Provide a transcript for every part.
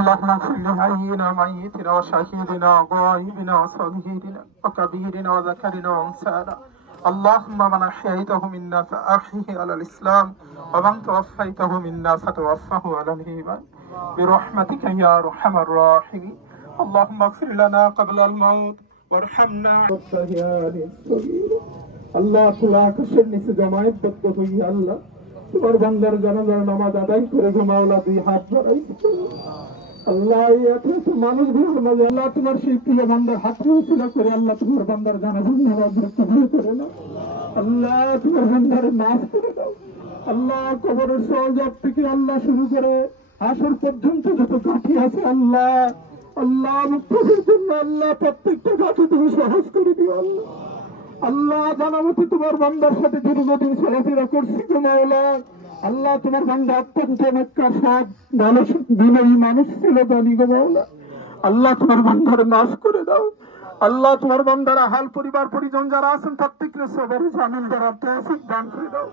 اللهم اغفر لحينا وميتنا وشهيدنا وغائبنا وصغيرنا وكبيرنا وذكرنا وانثانا اللهم من احييته منا فاحيه على الاسلام ومن توفيته منا فتوفه على الايمان برحمتك يا ارحم الراحمين اللهم اغفر لنا قبل الموت وارحمنا আল্লাহ খোলা আকাশের নিচে জামায়াতবদ্ধ হইয়া আল্লাহ তোমার বান্দার জানাজার নামাজ আদায় করে ঘুমাওলা দুই হাত বাড়াইছে আল্লাহ এত মানুষগুলোর মাঝে আল্লাহ তোমার সেই প্রিয় বান্দার হাত উচিলা করে আল্লাহ তোমার বান্দার জানাজার নামাজ কবুল করে নাও আল্লাহ তোমার বান্দার মাফ করে দাও আল্লাহ কবরের সওয়াব থেকে আল্লাহ শুরু করে আসর পর্যন্ত যত কাঠি আছে আল্লাহ আল্লাহ মুক্তির জন্য আল্লাহ প্রত্যেকটা কাঠি তুমি সহজ করে দিও আল্লাহ আল্লাহ জানামতি তোমার বান্দার সাথে দীর্ঘদিন চলাফেরা করছি গো মাওলা আল্লাহ তোমার বান্দা অত্যন্ত নেককার সৎ ভালো বিনয়ী মানুষ ছিল জানি গো মাওলা আল্লাহ তোমার বান্দার মাফ করে দাও আল্লাহ তোমার বান্দারা হাল পরিবার পরিজন যারা আছেন প্রত্যেকের সবার জামিন করার তৌফিক দান করে দাও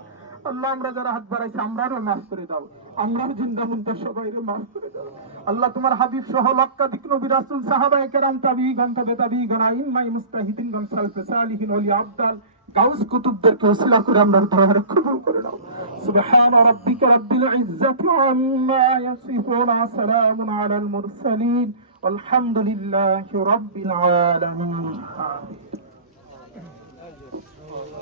আল্লাহ আমরা যারা হাত বাড়াইছি আমরাও মাফ করে দাও আমরাও জিন্দা মুর্দা সবাইরে মাফ করে দাও আল্লাহ তোমার হাবিব সহ লক্ষাধিক নবী রাসূল সাহাবায়ে কেরাম তাবিঈন তাবিঈন আইম্মায়ে মুস্তাহিদিন সালফে সালিহিন ওলি আবদাল গাউস কুতুবদেরকে ওসিলা করে আমরা দয়া কবুল করে নাও সুবহান রাব্বিকা রাব্বিল ইজ্জাতি আম্মা ইয়াসিফুন সালামুন আলাল মুরসালিন والحمد لله رب العالمين